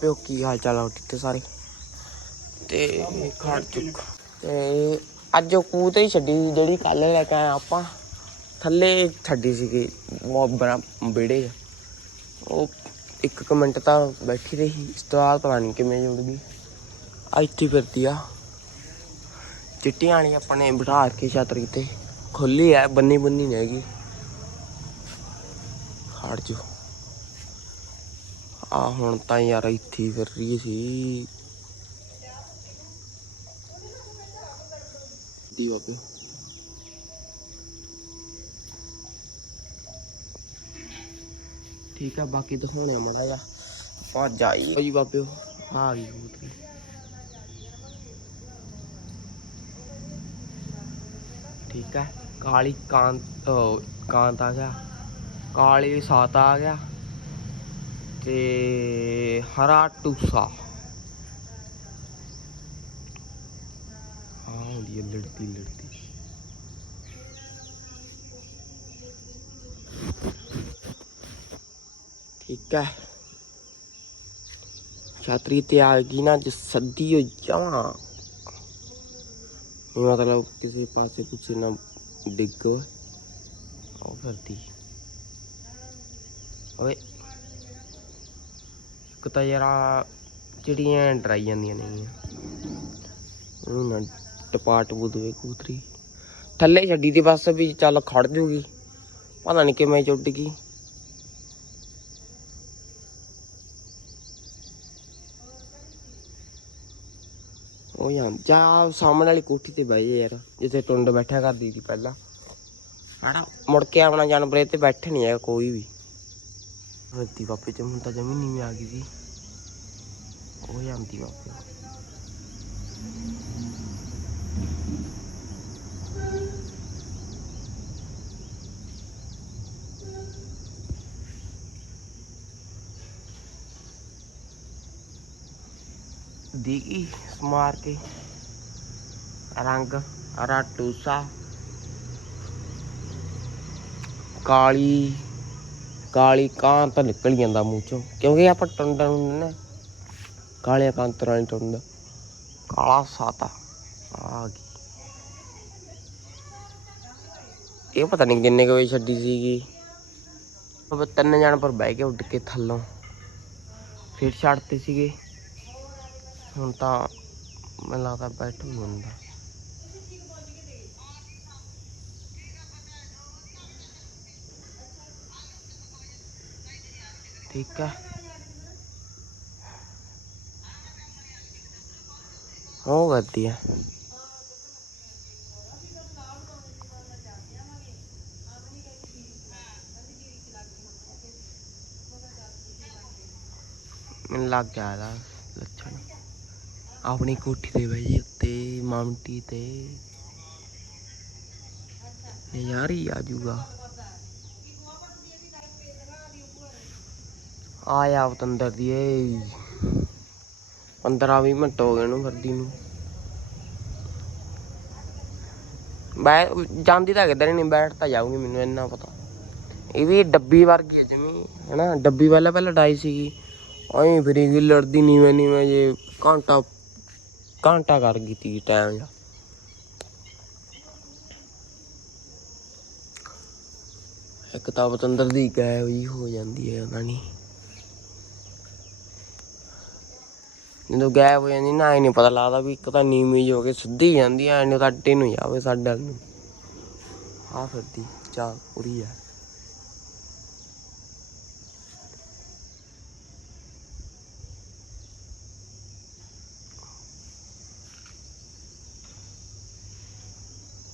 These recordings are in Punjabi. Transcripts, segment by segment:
ਪਿਓ ਕੀ ਹਾਲ ਚਾਲ ਆ ਠੀਕ ਸਾਰੇ? ਤੇ ਖੜ ਚੁੱਕ। ਤੇ ਅੱਜ ਉਹ ਕੂਤ ਹੀ ਛੱਡੀ ਸੀ ਜਿਹੜੀ ਕੱਲ ਲੈ ਕੇ ਆਏ ਆਪਾਂ। ਥੱਲੇ ਛੱਡੀ ਸੀਗੀ ਉਹ ਬੜਾ 'ਚ। ਉਹ ਇੱਕ ਕੁ ਮਿੰਟ ਤਾਂ ਬੈਠੀ ਰਹੀ ਇਸ ਤੋਂ ਬਾਅਦ ਪਤਾ ਨਹੀਂ ਕਿਵੇਂ ਜੁੜ ਗਈ। ਆ ਇੱਥੇ ਫਿਰਦੀ ਆ। ਚਿੱਟੀਆਂ ਵਾਲੀ ਆਪਣੇ ਬਿਠਾ ਕੇ ਛਤਰੀ ਤੇ। ਖੁੱਲੀ ਐ ਬੰਨੀ ਬੰਨੀ ਨਹੀਂ ਹੈਗੀ। ਖੜ ਜੋ ਆ ਹੁਣ ਤਾਂ ਯਾਰ ਇੱਥੇ ਫਿਰ ਰਹੀ ਸੀ। ਦੀ ਬਾਬੇ। ਠੀਕ ਆ ਬਾਕੀ ਦਿਖਾਉਣੇ ਆ ਮਾੜਾ ਜਿਹਾ। ਆਪਾਂ ਜਾਈ ਜੀ ਬਾਬੇ ਆ ਗਈ ਕਬੂਤਰੀ। ਠੀਕ ਹੈ ਕਾਲੀ ਕਾਂਤ ਕਾਂਤ ਆ ਗਿਆ। ਕਾਲੀ ਸਾਤ ਆ ਗਿਆ। ਤੇ ਹਰਾ ਟੂਸਾ। ਹਾਂ, ਹੁੰਦੀ ਹੈ ਲੜਦੀ ਲੜਦੀ ਠੀਕ ਹੈ। ਛਾਤਰੀ ਤੇ ਆ ਗਈ ਨਾ ਜੇ ਸੱਦੀ ਹੋ ਜਾਵਾਂ। ਇਹ ਮਤਲਬ ਕਿਸੇ ਪਾਸੇ ਕੁਛ ਨਾ ਡਿੱਗ। ਉਹ ਫਿਰਦੀ। ਓਏ। ਇੱਕ ਤਾਂ ਯਾਰ ਜਿਹੜੀਆਂ ਡਰਾਈ ਜਾਂਦੀਆਂ ਨੇ ਉਹ ਨਾ ਟਪਾਟ ਬੁੱਧਵੇ ਕੂਤਰੀ। ਥੱਲੇ ਛੱਡੀ ਦੀ ਬਸ ਵੀ ਚੱਲ ਖੜ ਜੂਗੀ। ਪਤਾ ਨਹੀਂ ਕਿਵੇਂ ਚੁੱਟ ਗਈ। ਉਹ ਜਾਂ ਜਾ ਸਾਹਮਣੇ ਵਾਲੀ ਕੋਠੀ ਤੇ ਬਹਿ ਜਾ ਯਾਰ। ਜਿੱਥੇ ਟੁੰਡ ਬੈਠਿਆ ਕਰਦੀ ਸੀ ਪਹਿਲਾਂ। ਹਣਾ ਮੁੜ ਕੇ ਆਪਣਾ ਜਾਨਵਰ ਇਹ ਤੇ ਬੈਠ ਨਹੀਂ ਹੈਗਾ ਕੋਈ ਵੀ। ਰੱਦੀ ਬਾਪੇ ਚ, ਹੁਣ ਤਾਂ ਜਮੀਨ ਨਹੀਂ ਆ ਗਈ ਸੀ। ਉਹ ਜਾਂਦੀ ਬਾਪੇ ਦੀਗੀ ਸਮਾਰ ਕੇ, ਰੰਗ ਹਰਾ ਟੂਸਾ ਕਾਲੀ ਕਾਲੀ ਕਾਂ ਤਾਂ ਨਿਕਲ ਹੀ ਜਾਂਦਾ ਮੂੰਹ ਚੋਂ। ਕਿਉਂਕਿ ਆਪਾਂ ਟੰਡਾਂ ਨੂੰ ਨਾ ਕਾਲੇ ਕਾਂਤਰਾਂ ਵਾਲੀ ਟੁੰਡ ਕਾਲਾ ਸਾਤਾ। ਆ ਗਈ। ਇਹ ਪਤਾ ਨਹੀਂ ਕਿੰਨੇ ਕੁ ਵਜੇ ਛੱਡੀ ਸੀਗੀ। ਉਹ ਤਿੰਨ ਜਣ ਪਰ ਬਹਿ ਕੇ ਉੱਡ ਕੇ ਥੱਲੋਂ। ਫਿਰ ਛੱਡਤੇ ਸੀਗੇ। ਹੁਣ ਤਾਂ ਮੈਨੂੰ ਲੱਗਦਾ ਬੈਠੂ ਹੀ ਹੁੰਦਾ। ਠੀਕ ਹੈ। ਹੋ ਵਧੀਆ ਮੈਨੂੰ ਲੱਗ ਗਿਆ ਇਹਦਾ ਲੱਛਣ। ਆਪਣੀ ਕੋਠੀ ਤੇ ਬਹਿ ਉੱਤੇ, ਮਾਮਟੀ ਤੇ। ਨਜ਼ਾਰੀ ਆ ਜੂਗਾ ਆਇਆ ਬਤੰਦਰ ਦੀ ਏ 15 20 ਮਿੰਟ ਹੋ ਗਏ ਨੂੰ ਵਰਦੀ ਨੂੰ। ਬੈ, ਜਾਂਦੀ ਤਾਂ ਕਿੱਧਰ ਨਹੀਂ, ਬੈਠ ਤਾਂ ਜਾਊਗੀ ਮੈਨੂੰ, ਇੰਨਾ ਪਤਾ। ਇਹ ਵੀ ਡੱਬੀ ਵਰਗੀ ਹੈ ਜਮੀ ਹੈਨਾ, ਡੱਬੀ ਪਹਿਲਾਂ ਪਹਿਲਾਂ ਡਾਈ ਸੀਗੀ। ਐਂ ਫਿਰੇਗੀ ਲੜਦੀ ਨੀਵੇਂ ਨੀਵੇਂ ਜੇ, ਘੰਟਾ ਘੰਟਾ ਕਰ ਗਈ ਤੀ ਟਾਈਮ ਜਾ ਇੱਕ ਤਾਂ ਬਤੰਦਰ ਦੀ ਗਾਇਬ ਹੀ ਹੋ ਜਾਂਦੀ ਹੈ ਉਹਨਾਂ ਨਹੀਂ ਜਦੋਂ ਗਾਇਬ ਹੋ ਜਾਂਦੀ ਨਾ ਇਹ ਨਹੀਂ ਪਤਾ ਲੱਗਦਾ ਵੀ ਇੱਕ ਤਾਂ ਨੀਵੀਂ ਹੋ ਕੇ ਸਿੱਧੀ ਜਾਂਦੀ ਐ ਇਹਨੇ ਤਾਂ ਨੂੰ ਜਾਵੇ ਸਾਡੇ ਵੱਲ ਨੂੰ। ਆ ਫਿਰਦੀ ਚਾ ਉਰੀ ਆ।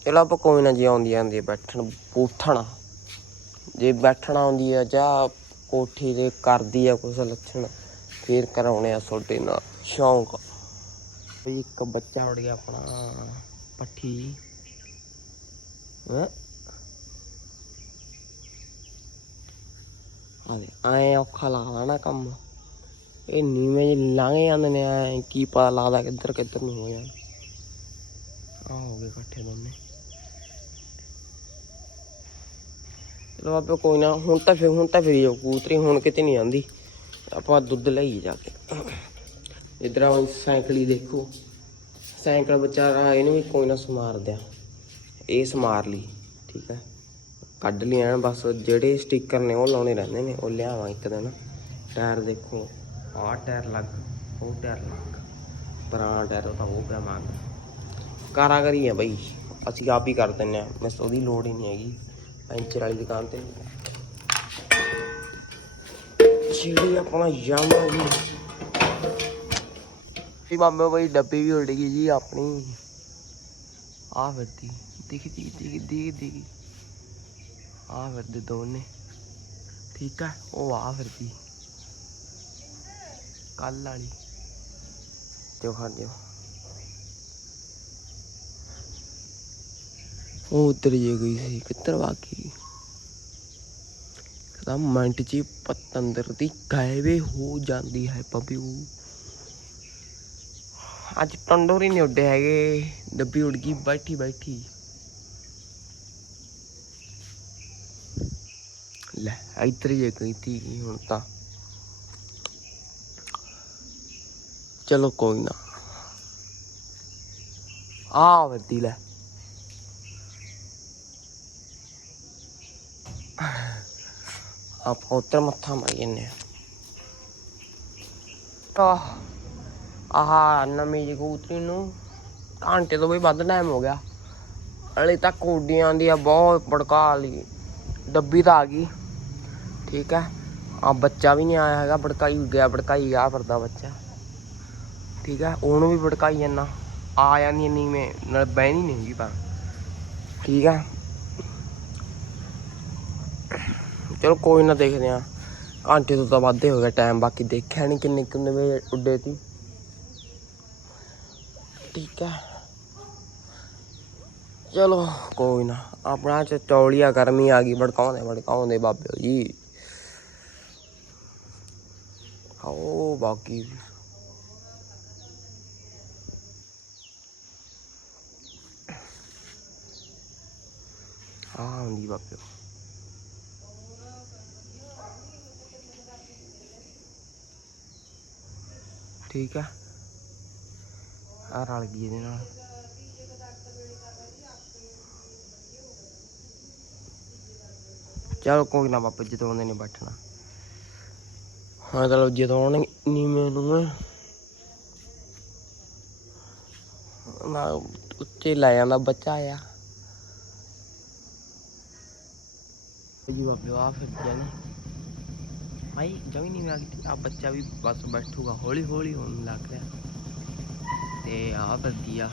ਚਲੋ ਆਪਾਂ ਕੋਈ ਨਾ ਜੀ ਆਉਂਦੀ ਜਾਂਦੀ ਬੈਠਣ ਬੂਠਣ ਜੇ ਬੈਠਣਾ ਆਉਂਦੀ ਆ ਜਾਂ ਕੋਠੀ ਤੇ ਕਰਦੀ ਆ ਕੁਛ ਲੱਛਣ, ਫੇਰ ਕਰਾਉਣੇ ਆ ਤੁਹਾਡੇ ਨਾਲ। ਸ਼ੌਂਕ। ਵੀ ਇੱਕ ਬੱਚਾ ਉੜ ਗਿਆ ਆਪਣਾ, ਪੱਠੀ। ਹੈ? ਆਦੇ ਆਏ ਔਖਾ ਲੱਗਦਾ ਨਾ ਕੰਮ। ਇਹ ਨੀਵੇਂ ਜਿਹੇ ਲੰਘ ਜਾਂਦੇ ਨੇ, ਐ ਕੀ ਪਤਾ ਲੱਗਦਾ ਕਿੱਧਰ ਕਿੱਧਰ ਨੂੰ ਹੋ ਜਾਣ। ਆ ਹੋ ਗਏ ਇਕੱਠੇ ਦੋਨੇ। ਚਲੋ ਆਪੇ ਕੋਈ ਨਾ, ਹੁਣ ਤਾਂ ਫਿਰ, ਹੁਣ ਤਾਂ ਫਿਰ ਕੂਤਰੀ ਹੁਣ ਕਿਤੇ ਨਹੀਂ ਆਂਦੀ। ਆਪਾਂ ਦੁੱਧ ਲਈ ਜਾ ਕੇ। ਇਧਰ ਆ ਸਾਈਕਲ ਹੀ ਦੇਖੋ। ਸਾਈਕਲ ਵਿਚਾਰਾ ਇਹਨੂੰ ਵੀ ਕੋਈ ਨਾ ਸਮਾਰ ਦਿਆ। ਇਹ ਸਮਾਰ ਲਈ, ਠੀਕ ਹੈ ਕੱਢ ਲਿਆ ਬਸ ਜਿਹੜੇ ਸਟicker ਨੇ, ਉਹ ਲਾਉਣੇ ਰਹਿੰਦੇ ਨੇ, ਉਹ ਲਿਆਵਾਂ ਇੱਕ ਦਿਨ। ਟਾਇਰ ਦੇਖੋ, ਆਹ ਟਾਇਰ ਲੱਗ, ਉਹ ਟਾਇਰ ਲੱਗ। ਪੁਰਾਣਾ ਟਾਇਰ ਤਾਂ ਉਹ ਪਿਆ ਮੰਗ ਕਾਰਾਗਰੀ ਆ ਬਈ, ਅਸੀਂ ਆਪ ਹੀ ਕਰ ਦਿੰਨੇ ਆ, ਬਸ ਉਹਦੀ ਲੋੜ ਹੀ ਨਹੀਂ ਹੈਗੀ, ਪੈਂਚਰ ਵਾਲੀ ਦੁਕਾਨ ਤੇ। ਜਿਹੜੀ ਆਪਣਾ ਯਾਮਾ ਜੀ ਇਹ ਬਾਬੇ ਬਈ, ਡੱਬੀ ਵੀ ਉਲਟ ਗਈ ਜੀ ਆਪਣੀ। ਆ ਫਿਰਦੀ ਦਿਖ ਦਿਖ ਦਿਖ ਦਿਖ ਦਿਖ। ਆ ਫਿਰਦੇ ਦੋਨੇ। ਠੀਕ ਆ, ਉਹ ਆ ਫਿਰਦੀ ਕੱਲ ਵਾਲੀ। ਤੇ ਖਾ ਦਿਓ। ਉਹ ਉਧਰ ਜੇ ਗਈ ਸੀ, ਕਿੱਧਰ ਵਾਗੀ ਕਦਮ ਮਿੰਟ ਚ ਹੀ ਪਤੰਦਰ ਦੀ ਗਾਇਬੇ ਹੋ ਜਾਂਦੀ ਹੈ ਪਪੀਊ ਅੱਜ ਟੰਡੋਰੀ ਨਹੀਂ ਉੱਡੇ ਹੈਗੇ। ਡੱਬੀ ਉੜ ਗਈ, ਬੈਠੀ ਬੈਠੀ। ਲੈ, ਇੱਧਰ ਜੇ ਗਈ ਤੀ, ਹੁਣ ਤਾਂ। ਚਲੋ ਕੋਈ ਨਾ। ਆ ਵੱਡੀ ਲੈ। ਆਪਾਂ ਉੱਤਰ ਮੱਥਾ ਮਾਰੀ ਜੰਨੇ ਆ ਆਹ, ਨਵੀਂ ਜਿਹੀ ਕਬੂਤਰੀ ਨੂੰ ਘੰਟੇ ਤੋਂ ਵੀ ਵੱਧ ਟਾਈਮ ਹੋ ਗਿਆ। ਹਲੇ ਤੱਕ ਕੋਡੀਆਂ ਦੀ ਆ ਬਹੁਤ ਭੜਕਾ ਲਈ ਡੱਬੀ ਤਾਂ ਆ ਗਈ। ਠੀਕ ਹੈ। ਆ ਬੱਚਾ ਵੀ ਨਹੀਂ ਆਇਆ ਹੈਗਾ, ਭੜਕਾਈ ਗਿਆ, ਭੜਕਾਈ ਆ ਫਿਰਦਾ ਬੱਚਾ। ਠੀਕ ਹੈ। ਉਹਨੂੰ ਵੀ ਭੜਕਾਈ ਜਾਂਦਾ। ਆ ਜਾਂਦੀ ਨਹੀਂ ਮੈਂ, ਨਾਲ ਬਹਿਣੀ ਨਹੀਂ ਹੈਗੀ ਪਰ। ਠੀਕ ਹੈ। ਚਲੋ ਕੋਈ ਨਾ ਦੇਖਦੇ ਆ ਘੰਟੇ ਤੋਂ ਤਾਂ ਵੱਧ ਹੀ ਹੋ ਗਿਆ ਟਾਈਮ ਬਾਕੀ ਦੇਖਿਆ ਨਹੀਂ ਕਿੰਨੇ ਕਿੰਨੇ ਵਜੇ ਉੱਡੇ ਤੀ। ਠੀਕ ਹੈ ਚਲੋ, ਕੋਈ ਨਾ। ਆਪਣਾ ਚ ਚੌਲੀਆ ਗਰਮੀ ਆ ਗਈ, ਭੜਕਾਉਂਦੇ ਭੜਕਾਉਂਦੇ ਬਾਬਿਓ ਜੀ। ਆਓ ਬਾਕੀ। ਆ ਹੁੰਦੀ ਬਾਬਿਓ ਠੀਕ ਹੈ ਆ ਰਲ ਗਈ ਇਹਦੇ ਨਾਲ। ਚਲੋ ਕੋਈ ਨਾ ਬਾਬਾ ਜਦੋਂ ਆਉਂਦੇ ਨੇ ਬੈਠਣਾ। ਹਾਂ, ਚਲੋ ਜਦੋਂ ਆਉਣਗੇ ਨਹੀਂ ਮੈਨੂੰ ਨਾ, ਉੱਤੇ ਲੈ ਜਾਂਦਾ ਬੱਚਾ ਆ। ਜੀ ਬਾਬੇ ਆ ਫਿਰ ਜਾਨੇ ਭਾਈ, ਜਮੀ ਨਹੀਂ ਆ ਆ ਬੱਚਾ ਵੀ ਬਸ ਬੈਠੂਗਾ ਹੌਲੀ ਹੌਲੀ ਹੋਣ ਲੱਗ ਰਿਹਾ। ਤੇ ਆਹ ਬੱਦੀ ਆ।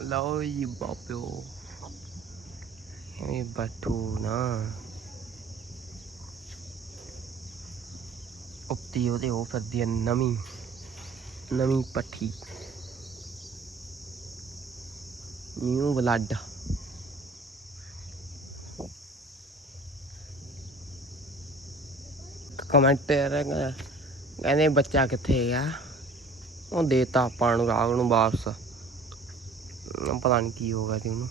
ਲਓ ਜੀ ਬਾਬਿਓ, ਇਹ ਬੈਠੂ ਨਾ। ਉੱਤੀ ਉਹਦੇ ਉਹ ਫਿਰਦੀ ਆ ਨਵੀਂ ਨਵੀਂ ਪੱਠੀ। ਨਿਊ ਬਲੱਡ ਕਮੈਂਟ ਕਹਿੰਦੇ ਬੱਚਾ ਕਿੱਥੇ ਆ ਉਹ ਦੇਤਾ ਆਪਾਂ ਨੂੰ ਰਾਗ ਨੂੰ ਵਾਪਸ। ਪਤਾ ਨਹੀਂ ਕੀ ਹੋ ਗਿਆ ਤੇ ਉਹਨੂੰ।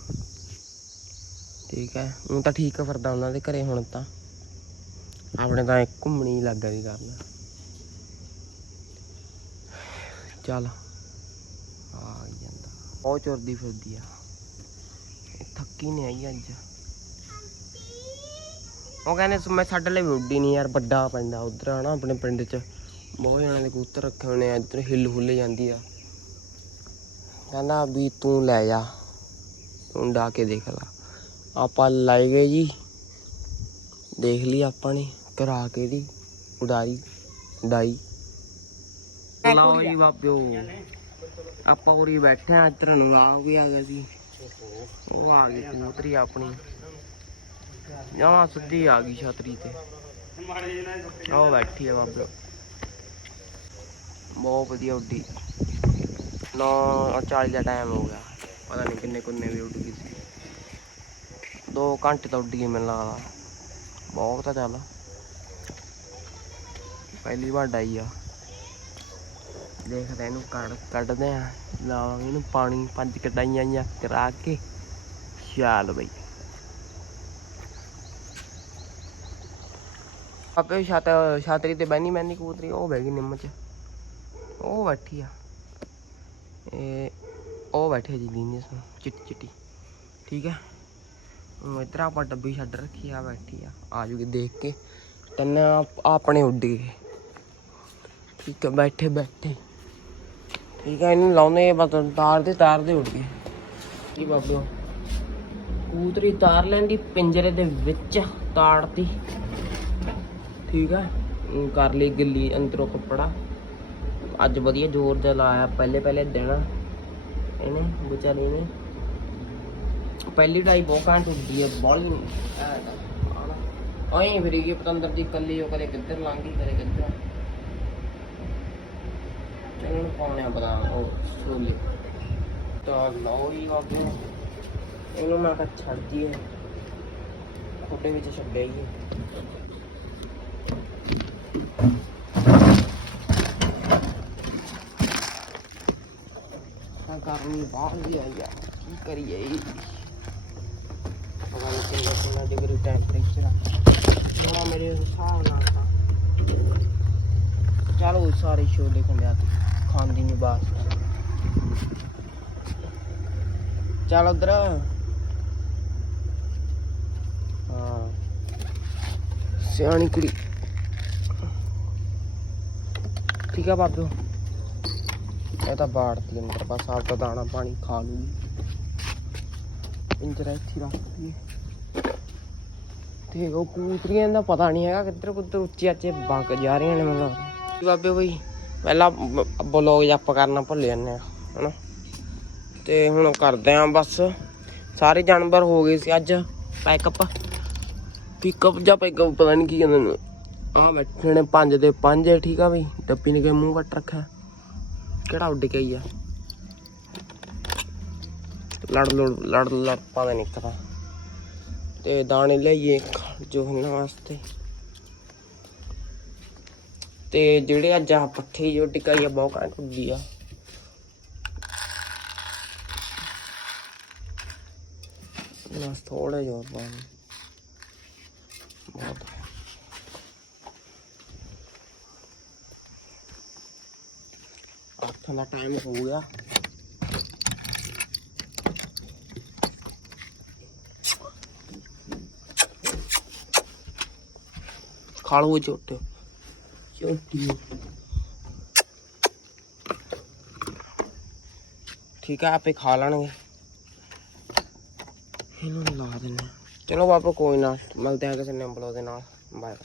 ਠੀਕ ਹੈ ਉਹ ਤਾਂ ਠੀਕ ਫਿਰਦਾ ਉਹਨਾਂ ਦੇ ਘਰੇ ਹੁਣ ਤਾਂ। ਆਪਣੇ ਤਾਂ ਇੱਕ ਘੁੰਮਣੀ ਲੱਗ ਗਈ ਕਰਨ ਚੱਲ, ਆ ਜਾਂਦਾ। ਉਹ ਚੁਰਦੀ ਫਿਰਦੀ ਆ। ਥੱਕੀ ਨਹੀਂ ਆਈ ਅੱਜ। ਉਹ ਕਹਿੰਦੇ ਮੈਂ ਸਾਡੇ ਲਈ ਵੀ ਉੱਡੀ ਨਹੀਂ ਯਾਰ, ਵੱਡਾ ਪੈਂਦਾ। ਉਧਰ ਹਨਾ ਆਪਣੇ ਪਿੰਡ 'ਚ। ਬਹੁਤ ਜਣਾਂ ਦੇ ਕਬੂਤਰ ਰੱਖੇ ਹੋਣੇ ਆ ਇੱਧਰ ਹਿੱਲ ਹੁੱਲ ਜਾਂਦੀ ਆ। ਕਹਿੰਦਾ ਵੀ ਤੂੰ ਲੈ ਜਾ, ਤੂੰ ਡਾ ਕੇ ਦੇਖ ਲਾ। ਆਪਾਂ ਲਾਏ ਗਏ ਜੀ, ਦੇਖ ਲਈ ਆਪਾਂ ਨੇ, ਕਰਾ ਕੇ ਦੀ ਉਡਾਰੀ, ਡਾਈ। ਲਓ ਜੀ ਬਾਬਿਓ, ਆਪਾਂ ਉਰੀ ਬੈਠੇ ਆ, ਇੱਧਰ ਨੂੰ ਆ ਵੀ ਆ ਗਏ ਸੀ। ਉਹ ਆ ਗਈ ਕਬੂਤਰੀ ਆਪਣੀ। ਜਮਾ ਸਿੱਧੀ ਆ ਗਈ ਛਤਰੀ ਤੇ। ਉਹ ਬੈਠੀ ਆ ਬਾਬੇ ਬਹੁਤ ਵਧੀਆ ਉੱਡੀ। 9:40 ਦਾ ਟਾਈਮ ਹੋ ਗਿਆ। ਪਤਾ ਨਹੀਂ ਕਿੰਨੇ ਕੁੰਨੇ ਵੀ ਉੱਡ ਗਈ ਸੀ। 2 ਘੰਟੇ ਤਾਂ ਉੱਡ ਗਈ ਮੈਨੂੰ ਲੱਗਦਾ। ਬਹੁਤ ਤਾਂ ਚੱਲ। ਪਹਿਲੀ ਵਾਰ ਡਾਈ ਆ। ਦੇਖਦੇ ਇਹਨੂੰ ਕੱਢ, ਕੱਢਦੇ ਆ। ਲਾਵਾਂਗੇ ਇਹਨੂੰ ਪਾਣੀ, ਪੰਜ ਕਟਾਈਆਂ ਜਾਂ ਕਰਾ ਕੇ। ਚੱਲ ਬਈ। ਆਪੇ ਛਾਤ, ਛਾਤਰੀ ਤੇ ਬੈਣੀ ਮੈਨੀ ਕੂਤਰੀ ਉਹ ਬਹਿ ਗਈ ਨਿੰਮ ਚ। ਉਹ ਬੈਠੀ ਆ। ਇਹ ਉਹ ਬੈਠੇ ਜੀ ਦੀਨੇ ਚਿੱਟੀ ਚਿੱਟੀ। ਠੀਕ ਹੈ ਉਹ ਇਧਰ ਆਪਾਂ ਡੱਬੀ ਛੱਡ ਰੱਖੀ ਆ, ਬੈਠੀ ਆ। ਆ ਜੂਗੀ ਦੇਖ ਕੇ। ਤੈਨੂੰ ਆਪ- ਆਪਣੇ ਉੱਡ। ਗਏ ਠੀਕ ਹੈ ਬੈਠੇ ਬੈਠੇ। ਠੀਕ ਹੈ ਇਹਨੂੰ ਲਾਉਂਦੇ ਬਸ ਤਾਰ ਦੇ ਤਾਰ ਦੇ ਉੱਡ। ਗਏ ਕੀ ਬਾਬਿਓ ਕਬੂਤਰੀ ਤਾਰ ਲੈਂਦੀ ਪਿੰਜਰੇ ਦੇ ਵਿੱਚ ਤਾੜਤੀ। ਠੀਕ ਹੈ, ਕਰ ਲਈ ਗਿੱਲੀ, ਅੰਦਰੋਂ ਕੱਪੜਾ। ਅੱਜ ਵਧੀਆ ਜ਼ੋਰ ਜਿਹਾ ਲਾਇਆ ਪਹਿਲੇ ਪਹਿਲੇ ਦਿਨ। ਇਹਨੇ ਵਿਚਾਰੀ ਨੇ ਪਹਿਲੀ ਡਾਈ ਬਹੁਤ ਘੰਟ ਹੁੰਦੀ ਹੈ ਬਾਲੀ ਆਏ ਫਿਰ ਇਹ ਪਤੰਦਰ ਦੀ ਕੱਲੀ ਉਹ ਕਦੇ ਕਿੱਧਰ ਲੰਘੀ ਕਦੇ ਕਿੱਧਰ। ਚਲੋ ਨੂੰ ਪਾਉਣੇ ਆ ਬਦਾਮ ਉਹ ਛੋਲੇ। ਤਾਂ ਲਓ ਹੀ ਆ ਗਿਆ ਇਹਨੂੰ ਮੈਂ ਕਿਹਾ ਛੱਡ ਦਈਏ ਖੋਟੇ ਵਿੱਚ ਛੱਡਿਆ ਹੀ ਗਰਮੀ ਬਾਹਰ ਆਈ ਆ। ਕੀ ਕਰੀਏ ਪਤਾ ਨਹੀਂ ਕਿੰਨਾ ਕਿੰਨਾ ਡਿਗਰੀ ਟੈਂਪਰੇਚਰ ਆ ਜਿਹੜਾ ਮੇਰੇ ਹਿਸਾਬ ਨਾਲ ਤਾਂ। ਚਲੋ ਸਾਰੇ ਛੋਲੇ ਖੰਡਿਆ ਖਾਂਦੀ ਨਹੀਂ ਬਾਤ ਚੱਲ ਉਧਰ। ਹਾਂ। ਸਿਆਣੀ ਕੁੜੀ। ਠੀਕ ਆ ਬਾਬੂ। ਇਹ ਤਾਂ ਬਾੜਤੀ ਅੰਦਰ, ਬਸ ਆਪ ਦਾ ਦਾਣਾ ਪਾਣੀ ਖਾ ਲੂਗੀ। ਇੰਦਰ ਇੱਥੇ ਰੱਖ ਤੇ ਉਹ ਕੂਤਰੀਆਂ ਦਾ ਪਤਾ ਨਹੀਂ ਹੈਗਾ ਕਿੱਧਰ ਕੁੱਧਰ ਉੱਚੇ ਉੱਚੇ ਬੰਕ ਜਾ ਰਹੀਆਂ ਨੇ ਮੈਨੂੰ ਬਾਬੇ ਬਈ, ਪਹਿਲਾਂ ਬਲੌਗ ਜੱਪ ਕਰਨਾ ਭੁੱਲ ਜਾਂਦੇ ਆ, ਹਨਾ? ਤੇ ਹੁਣ ਕਰਦੇ ਆ ਬਸ। ਸਾਰੇ ਜਾਨਵਰ ਹੋ ਗਏ ਸੀ ਅੱਜ ਪੈਕਅਪ ਪਿਕਅਪ ਜਾਂ ਪੈਕਅਪ ਪਤਾ ਨਹੀਂ ਕੀ ਕਹਿੰਦੇ ਨੇ। ਆ ਬੈਠੇ ਨੇ ਪੰਜ ਦੇ ਪੰਜ, ਠੀਕ ਆ ਬਈ? ਡੱਬੀ ਨੇ ਕੇ ਮੂੰਹ ਵੱਟ ਰੱਖਿਆ। ਕਿਹੜਾ ਉੱਡ ਕੇ ਆਈ ਲੜ ਲੜ ਲੜ ਲੜ ਪਾਦੇ ਨਿਕਦਾ ਤੇ ਦਾਣੇ ਲਈਏ ਜੋ ਇਹਨਾਂ ਵਾਸਤੇ। ਤੇ ਜਿਹੜੇ ਅੱਜ ਆ ਪੱਠੇ ਜੋ ਟਿਕਾਈ ਆ, ਬਹੁਤ ਘੈਂਟ ਹੁੰਦੀ ਆ। ਬਸ ਥੋੜਾ ਜਿਹਾ ਹੋਰ ਪਾਣੀ ਬਹੁਤ ਹੈ। ਅੱਠ ਦਾ ਟਾਈਮ ਹੋ ਗਿਆ। ਖਾ ਲਓ ਝੋਟ। ਝੋਟੀ। ਠੀਕ ਆ ਆਪੇ ਖਾ ਲੈਣਗੇ। ਇਹਨੂੰ ਲਾ ਦਿੰਦੇ। ਚਲੋ ਬਾਪੂ ਕੋਈ ਨਾ ਮਿਲਦੇ ਆ ਕਿਸੇ ਨੇ ਬਲੋ ਦੇ ਨਾਲ। ਬਾਏ